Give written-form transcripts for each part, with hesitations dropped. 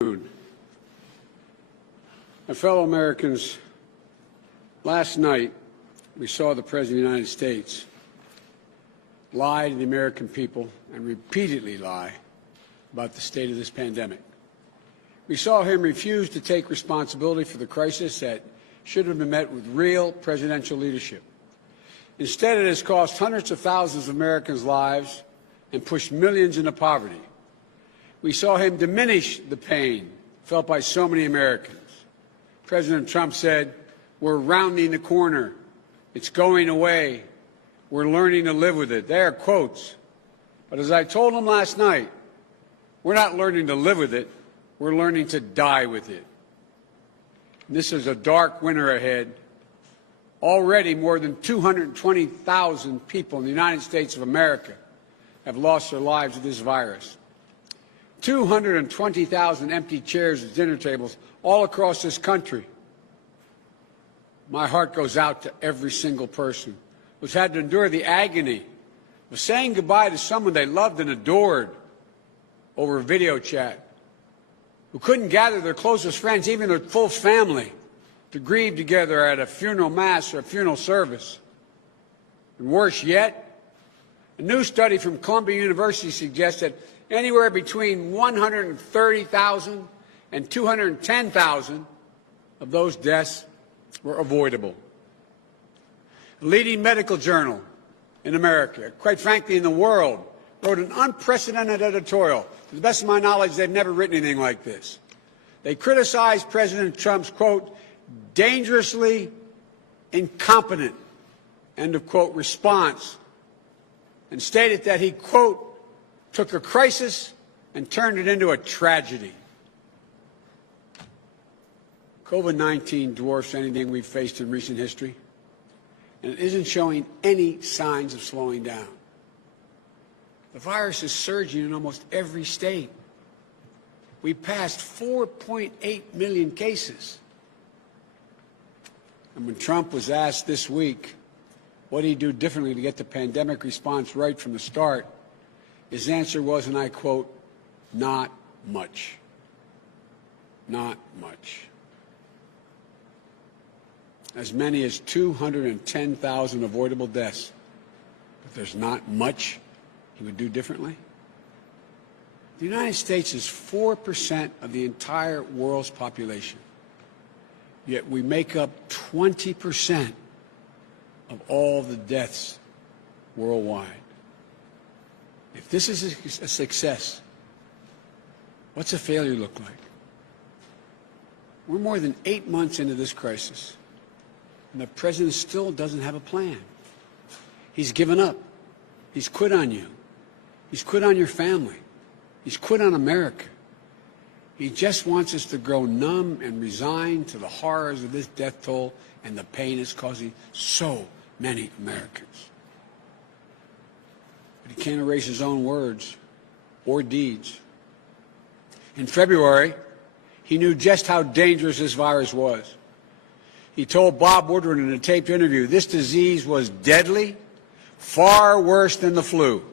My fellow Americans, last night we saw the President of the United States lie to the American people and repeatedly lie about the state of this pandemic. We saw him refuse to take responsibility for the crisis that should have been met with real presidential leadership. Instead, it has cost hundreds of thousands of Americans' lives and pushed millions into poverty. We saw him diminish the pain felt by so many Americans. President Trump said, "We're rounding the corner. It's going away. We're learning to live with it." They are quotes. But as I told him last night, we're not learning to live with it. We're learning to die with it. And this is a dark winter ahead. Already more than 220,000 people in the United States of America have lost their lives to this virus. 220,000 empty chairs at dinner tables all across this country. My heart goes out to every single person who's had to endure the agony of saying goodbye to someone they loved and adored over video chat, who couldn't gather their closest friends, even their full family, to grieve together at a funeral mass or a funeral service. And worse yet, a new study from Columbia University suggests that anywhere between 130,000 and 210,000 of those deaths were avoidable. A leading medical journal in America, quite frankly in the world, wrote an unprecedented editorial. To the best of my knowledge, they've never written anything like this. They criticized President Trump's, quote, dangerously incompetent, end of quote, response, and stated that he, quote, took a crisis and turned it into a tragedy. COVID-19 dwarfs anything we've faced in recent history, and it isn't showing any signs of slowing down. The virus is surging in almost every state. We passed 4.8 million cases. And when Trump was asked this week what he'd do differently to get the pandemic response right from the start, his answer was, and I quote, "Not much. Not much." As many as 210,000 avoidable deaths. But there's not much he would do differently. The United States is 4% of the entire world's population. Yet we make up 20% of all the deaths worldwide. If this is a success, what's a failure look like? We're more than 8 months into this crisis, and the president still doesn't have a plan. He's given up. He's quit on you. He's quit on your family. He's quit on America. He just wants us to grow numb and resigned to the horrors of this death toll and the pain it's causing so many Americans. But he can't erase his own words or deeds. In February, he knew just how dangerous this virus was. He told Bob Woodward in a taped interview this disease was deadly, far worse than the flu.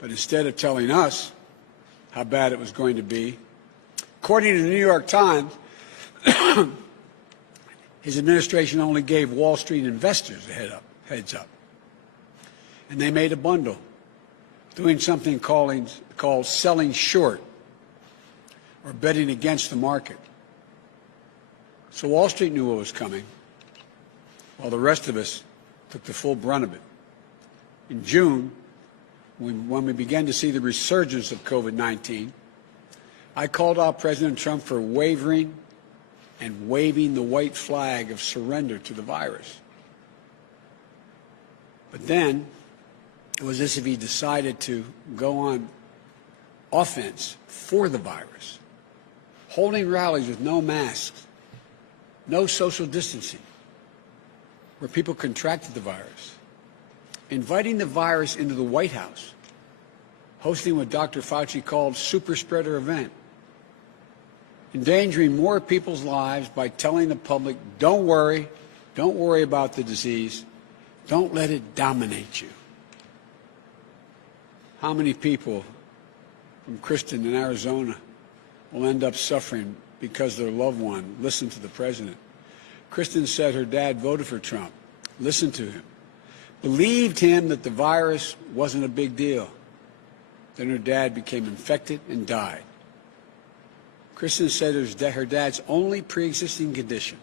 But instead of telling us how bad it was going to be, according to the New York Times, his administration only gave Wall Street investors a heads up. And they made a bundle, doing something called selling short or betting against the market. So Wall Street knew what was coming, while the rest of us took the full brunt of it. In June, when we began to see the resurgence of COVID-19, I called out President Trump for wavering and waving the white flag of surrender to the virus. But then it was as if he decided to go on offense for the virus, holding rallies with no masks, no social distancing, where people contracted the virus, inviting the virus into the White House, hosting what Dr. Fauci called super spreader event, endangering more people's lives by telling the public, don't worry about the disease, don't let it dominate you. How many people from Kristen in Arizona will end up suffering because their loved one listened to the president. Kristen said her dad voted for Trump, listened to him, believed him that the virus wasn't a big deal. Then her dad became infected and died. Kristen said her dad's only pre-existing condition,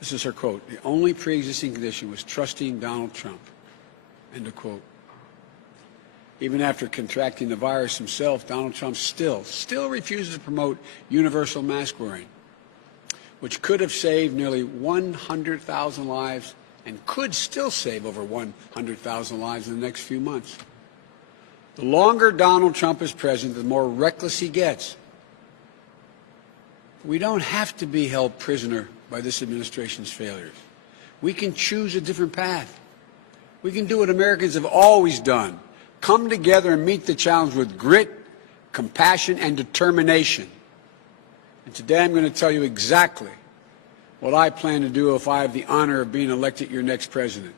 this is her quote, the only pre-existing condition was trusting Donald Trump, end of quote. Even after contracting the virus himself, Donald Trump still refuses to promote universal mask wearing, which could have saved nearly 100,000 lives and could still save over 100,000 lives in the next few months. The longer Donald Trump is president, the more reckless he gets. We don't have to be held prisoner by this administration's failures. We can choose a different path. We can do what Americans have always done. Come together and meet the challenge with grit, compassion, and determination. And today I'm going to tell you exactly what I plan to do if I have the honor of being elected your next president.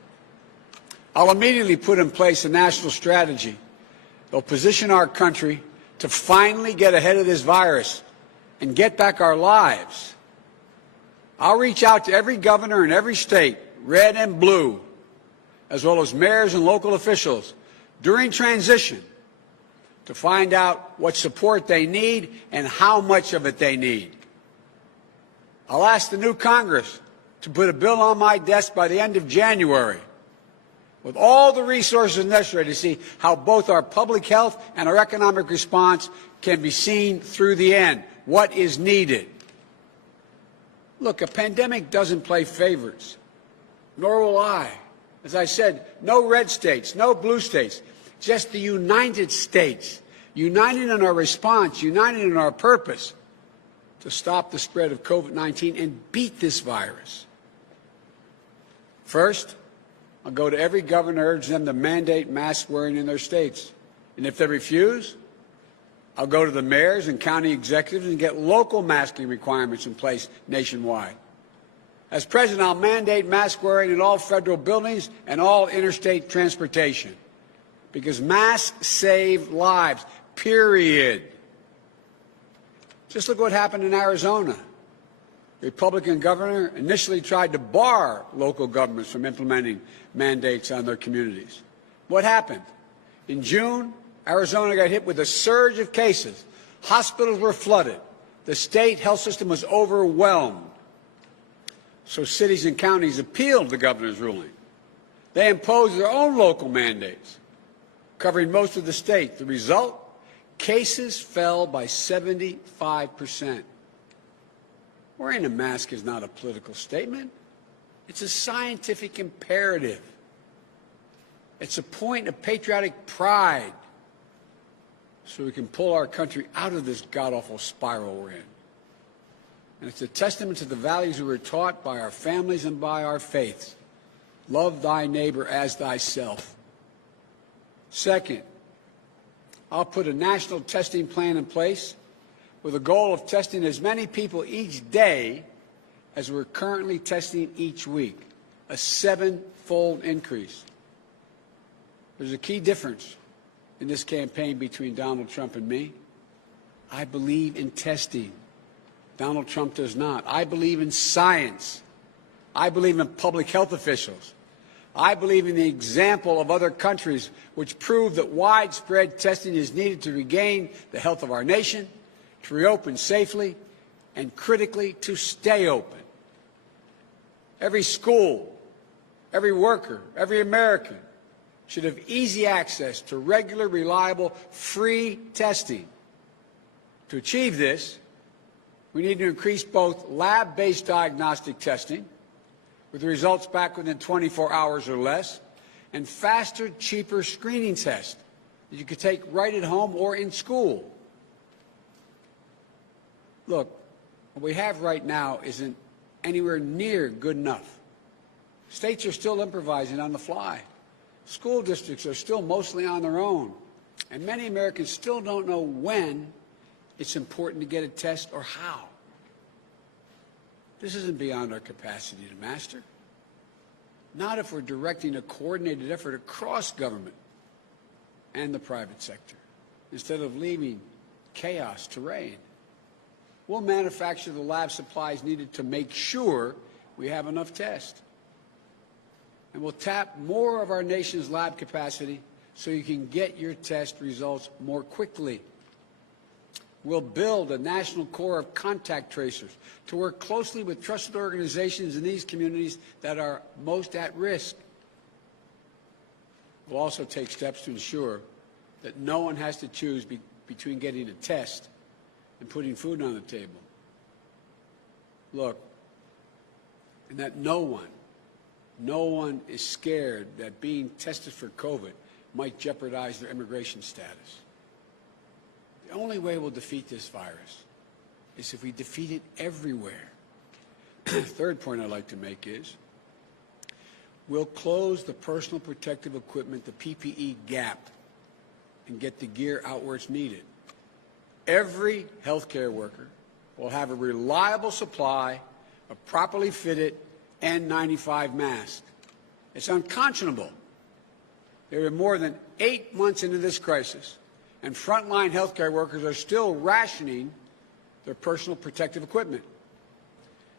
I'll immediately put in place a national strategy that will position our country to finally get ahead of this virus and get back our lives. I'll reach out to every governor in every state, red and blue, as well as mayors and local officials during transition to find out what support they need and how much of it they need. I'll ask the new Congress to put a bill on my desk by the end of January with all the resources necessary to see how both our public health and our economic response can be seen through the end. What is needed? Look, a pandemic doesn't play favorites, nor will I. As I said, no red states, no blue states, just the United States, united in our response, united in our purpose to stop the spread of COVID-19 and beat this virus. First, I'll go to every governor, urge them to mandate mask wearing in their states. And if they refuse, I'll go to the mayors and county executives and get local masking requirements in place nationwide. As president, I'll mandate mask wearing in all federal buildings and all interstate transportation, because masks save lives, period. Just look what happened in Arizona. The Republican governor initially tried to bar local governments from implementing mandates on their communities. What happened? In June, Arizona got hit with a surge of cases. Hospitals were flooded. The state health system was overwhelmed. So cities and counties appealed the governor's ruling. They imposed their own local mandates, covering most of the state. The result? Cases fell by 75%. Wearing a mask is not a political statement. It's a scientific imperative. It's a point of patriotic pride so we can pull our country out of this god-awful spiral we're in. And it's a testament to the values we were taught by our families and by our faiths. Love thy neighbor as thyself. Second, I'll put a national testing plan in place with a goal of testing as many people each day as we're currently testing each week, a 7-fold increase. There's a key difference in this campaign between Donald Trump and me. I believe in testing. Donald Trump does not. I believe in science. I believe in public health officials. I believe in the example of other countries which prove that widespread testing is needed to regain the health of our nation, to reopen safely, and critically, to stay open. Every school, every worker, every American should have easy access to regular, reliable, free testing. To achieve this, we need to increase both lab-based diagnostic testing, with the results back within 24 hours or less, and faster, cheaper screening tests that you could take right at home or in school. Look, what we have right now isn't anywhere near good enough. States are still improvising on the fly. School districts are still mostly on their own. And many Americans still don't know when it's important to get a test or how. This isn't beyond our capacity to master. Not if we're directing a coordinated effort across government and the private sector, instead of leaving chaos to reign. We'll manufacture the lab supplies needed to make sure we have enough tests. And we'll tap more of our nation's lab capacity so you can get your test results more quickly. We'll build a national corps of contact tracers to work closely with trusted organizations in these communities that are most at risk. We'll also take steps to ensure that no one has to choose between getting a test and putting food on the table. Look, and that no one is scared that being tested for COVID might jeopardize their immigration status. The only way we'll defeat this virus is if we defeat it everywhere. Third point I'd like to make is we'll close the personal protective equipment, the PPE gap, and get the gear out where it's needed. Every healthcare worker will have a reliable supply of properly fitted N95 masks. It's unconscionable. There are more than 8 months into this crisis, and frontline healthcare workers are still rationing their personal protective equipment.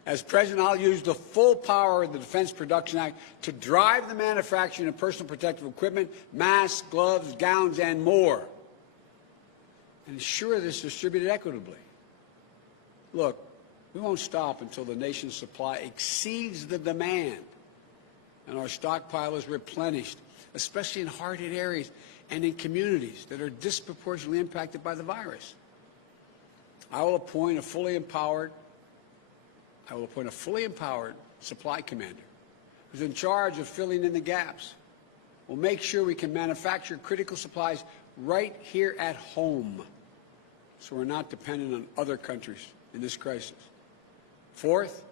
As President, I'll use the full power of the Defense Production Act to drive the manufacturing of personal protective equipment, masks, gloves, gowns, and more, and ensure this is distributed equitably. Look, we won't stop until the nation's supply exceeds the demand and our stockpile is replenished, especially in hard-hit areas and in communities that are disproportionately impacted by the virus. I will appoint a fully empowered supply commander who's in charge of filling in the gaps. We'll make sure we can manufacture critical supplies right here at home so we're not dependent on other countries in this crisis. Fourth,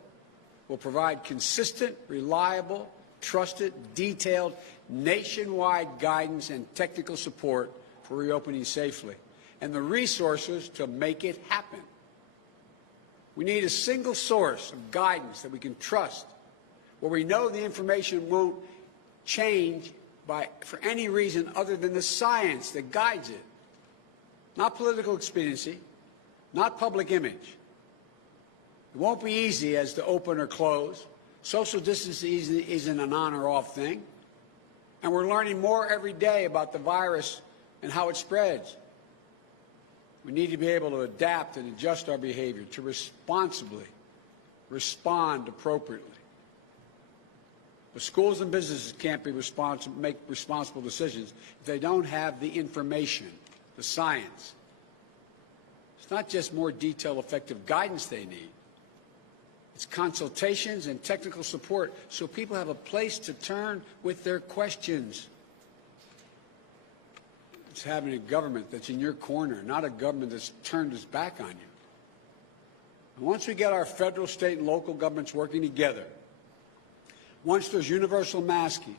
we'll provide consistent, reliable, trusted, detailed, nationwide guidance and technical support for reopening safely and the resources to make it happen. We need a single source of guidance that we can trust, where we know the information won't change for any reason other than the science that guides it. Not political expediency, not public image. It won't be easy as to open or close. Social distancing isn't an on or off thing. And we're learning more every day about the virus and how it spreads. We need to be able to adapt and adjust our behavior to responsibly respond appropriately. The schools and businesses can't make responsible decisions if they don't have the information, the science. It's not just more detailed, effective guidance they need. It's consultations and technical support so people have a place to turn with their questions. It's having a government that's in your corner, not a government that's turned its back on you. And once we get our federal, state, and local governments working together, once there's universal masking,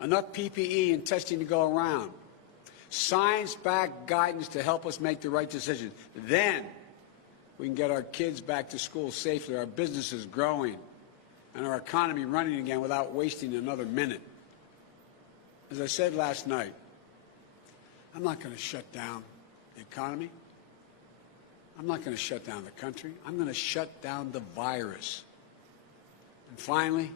enough PPE and testing to go around, science-backed guidance to help us make the right decisions, then we can get our kids back to school safely, our businesses growing, and our economy running again without wasting another minute. As I said last night, I'm not going to shut down the economy. I'm not going to shut down the country. I'm going to shut down the virus. And finally,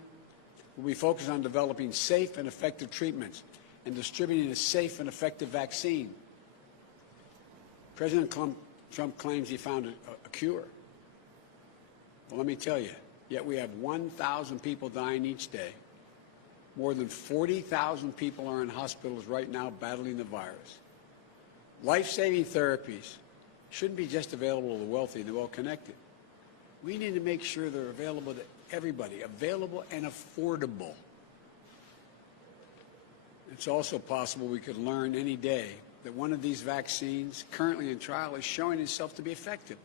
we'll be focused on developing safe and effective treatments and distributing a safe and effective vaccine. President Trump claims he found a cure. Well, let me tell you, yet we have 1,000 people dying each day. More than 40,000 people are in hospitals right now battling the virus. Life-saving therapies shouldn't be just available to the wealthy and the well-connected. We need to make sure they're available to everybody, available and affordable. It's also possible we could learn any day that one of these vaccines currently in trial is showing itself to be effective.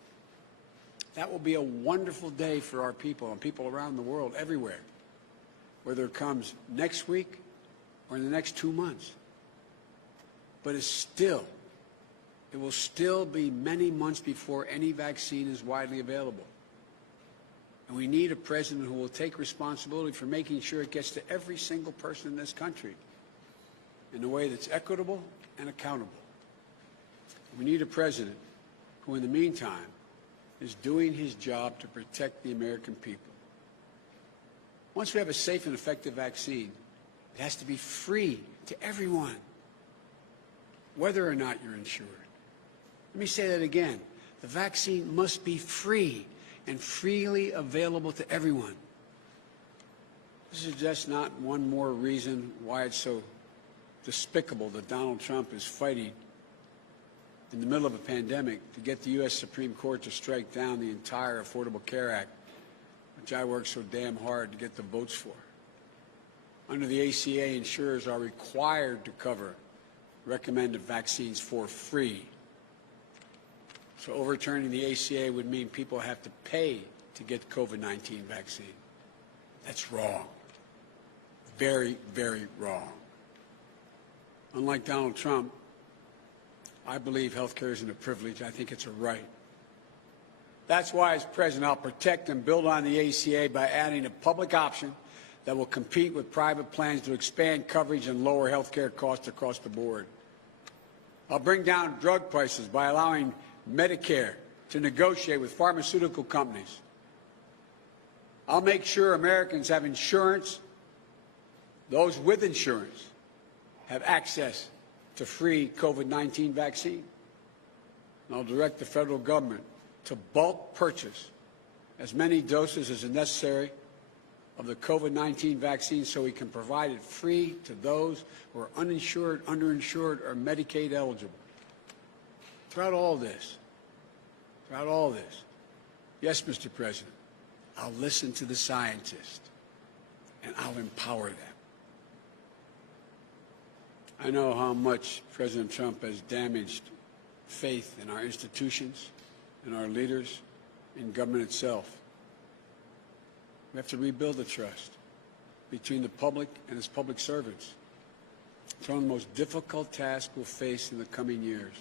That will be a wonderful day for our people and people around the world, everywhere, whether it comes next week or in the next 2 months. But it will still be many months before any vaccine is widely available. And we need a president who will take responsibility for making sure it gets to every single person in this country in a way that's equitable and accountable. We need a president who in the meantime is doing his job to protect the American people. Once we have a safe and effective vaccine, it has to be free to everyone, whether or not you're insured. Let me say that again. The vaccine must be free and freely available to everyone. This is just not one more reason why it's so despicable that Donald Trump is fighting in the middle of a pandemic to get the U.S. Supreme Court to strike down the entire Affordable Care Act, which I worked so damn hard to get the votes for. Under the ACA, insurers are required to cover recommended vaccines for free. So overturning the ACA would mean people have to pay to get COVID-19 vaccine. That's wrong. Very, very wrong. Unlike Donald Trump, I believe health care isn't a privilege. I think it's a right. That's why, as president, I'll protect and build on the ACA by adding a public option that will compete with private plans to expand coverage and lower health care costs across the board. I'll bring down drug prices by allowing Medicare to negotiate with pharmaceutical companies. I'll make sure Americans have insurance. Those with insurance have access to free COVID-19 vaccine. And I'll direct the federal government to bulk purchase as many doses as is necessary of the COVID-19 vaccine so we can provide it free to those who are uninsured, underinsured, or Medicaid eligible. Throughout all this, yes, Mr. President, I'll listen to the scientists and I'll empower them. I know how much President Trump has damaged faith in our institutions, in our leaders, in government itself. We have to rebuild the trust between the public and its public servants. It's one of the most difficult tasks we'll face in the coming years.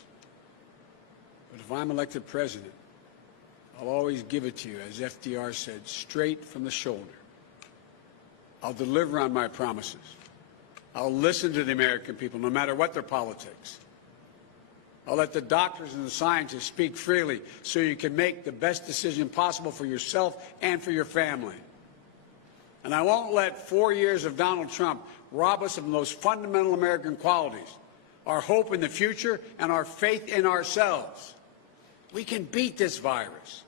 But if I'm elected president, I'll always give it to you, as FDR said, straight from the shoulder. I'll deliver on my promises. I'll listen to the American people, no matter what their politics. I'll let the doctors and the scientists speak freely so you can make the best decision possible for yourself and for your family. And I won't let 4 years of Donald Trump rob us of the most fundamental American qualities, our hope in the future and our faith in ourselves. We can beat this virus.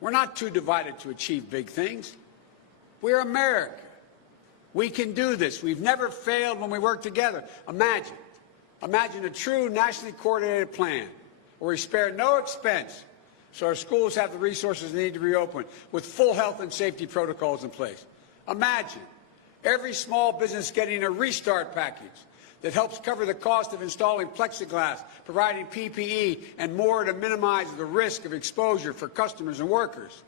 We're not too divided to achieve big things. We're America. We can do this. We've never failed when we work together. Imagine a true nationally coordinated plan where we spare no expense so our schools have the resources they need to reopen with full health and safety protocols in place. Imagine every small business getting a restart package that helps cover the cost of installing plexiglass, providing PPE, and more to minimize the risk of exposure for customers and workers.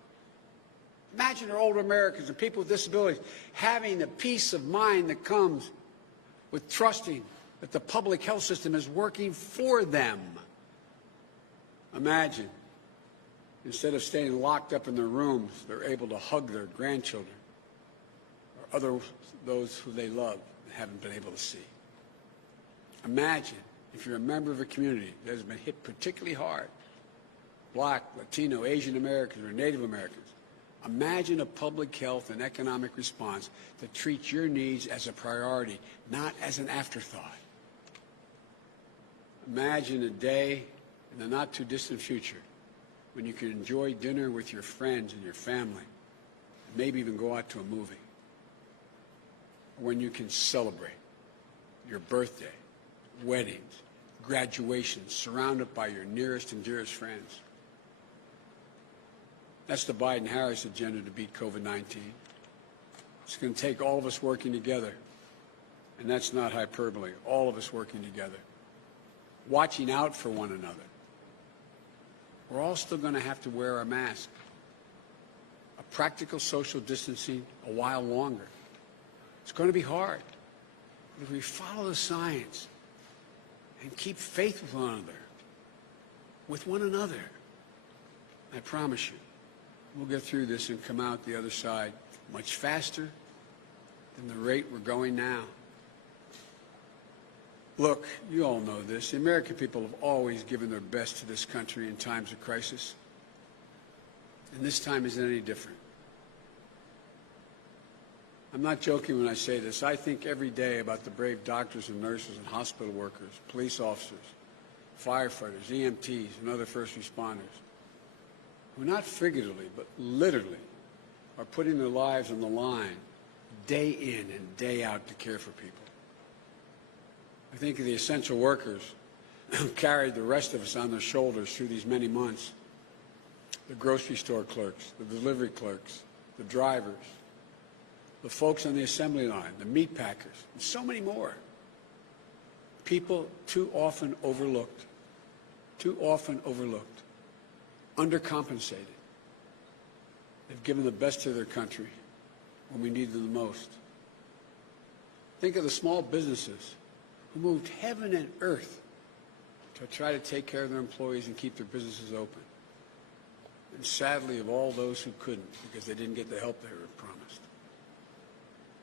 Imagine our older Americans and people with disabilities having the peace of mind that comes with trusting that the public health system is working for them. Imagine, instead of staying locked up in their rooms, they're able to hug their grandchildren or those who they love and haven't been able to see. Imagine if you're a member of a community that has been hit particularly hard, Black, Latino, Asian Americans, or Native Americans. Imagine a public health and economic response that treats your needs as a priority, not as an afterthought. Imagine a day in the not-too-distant future when you can enjoy dinner with your friends and your family, and maybe even go out to a movie. Or when you can celebrate your birthday, weddings, graduations, surrounded by your nearest and dearest friends. That's the Biden-Harris agenda to beat COVID-19. It's going to take all of us working together, and that's not hyperbole, all of us working together, watching out for one another. We're all still going to have to wear our mask, a practical social distancing a while longer. It's going to be hard. But if we follow the science and keep faith with one another, I promise you, we'll get through this and come out the other side much faster than the rate we're going now. Look, you all know this. The American people have always given their best to this country in times of crisis. And this time isn't any different. I'm not joking when I say this. I think every day about the brave doctors and nurses and hospital workers, police officers, firefighters, EMTs, and other first responders, who not figuratively, but literally, are putting their lives on the line day in and day out to care for people. I think of the essential workers who carried the rest of us on their shoulders through these many months. The grocery store clerks, the delivery clerks, the drivers, the folks on the assembly line, the meat packers, and so many more. People too often overlooked, undercompensated. They've given the best to their country when we need them the most. Think of the small businesses who moved heaven and earth to try to take care of their employees and keep their businesses open. And sadly, of all those who couldn't because they didn't get the help they were promised.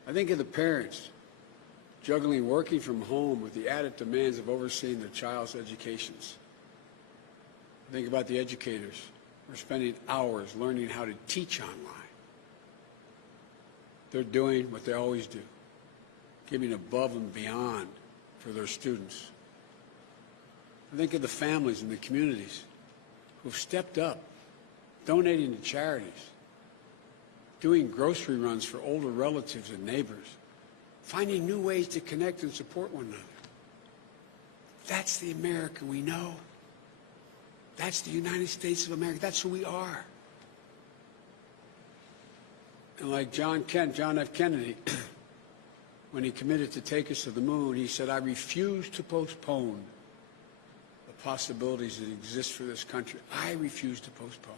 I think of the parents juggling working from home with the added demands of overseeing their child's educations. I think about the educators who are spending hours learning how to teach online. They're doing what they always do, giving above and beyond for their students. I think of the families and the communities who've stepped up, donating to charities, doing grocery runs for older relatives and neighbors, finding new ways to connect and support one another. That's the America we know. That's the United States of America. That's who we are. And like John F. Kennedy, when he committed to take us to the moon, he said, I refuse to postpone the possibilities that exist for this country. I refuse to postpone.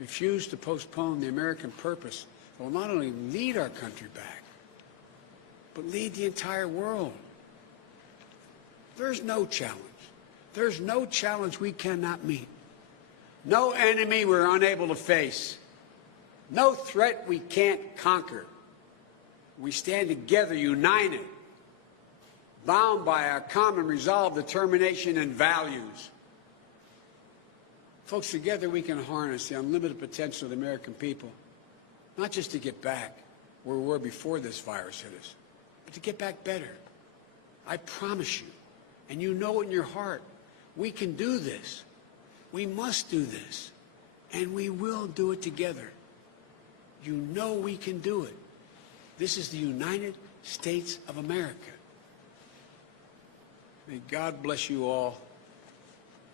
Refuse to postpone the American purpose that will not only lead our country back, but lead the entire world. There's no challenge. There's no challenge we cannot meet. No enemy we're unable to face. No threat we can't conquer. We stand together, united, bound by our common resolve, determination, and values. Folks, together we can harness the unlimited potential of the American people, not just to get back where we were before this virus hit us, but to get back better. I promise you, and you know in your heart, we can do this. We must do this, and we will do it together. You know we can do it. This is the United States of America. May God bless you all,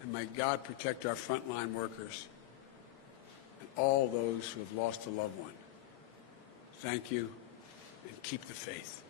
and may God protect our frontline workers and all those who have lost a loved one. Thank you, and keep the faith.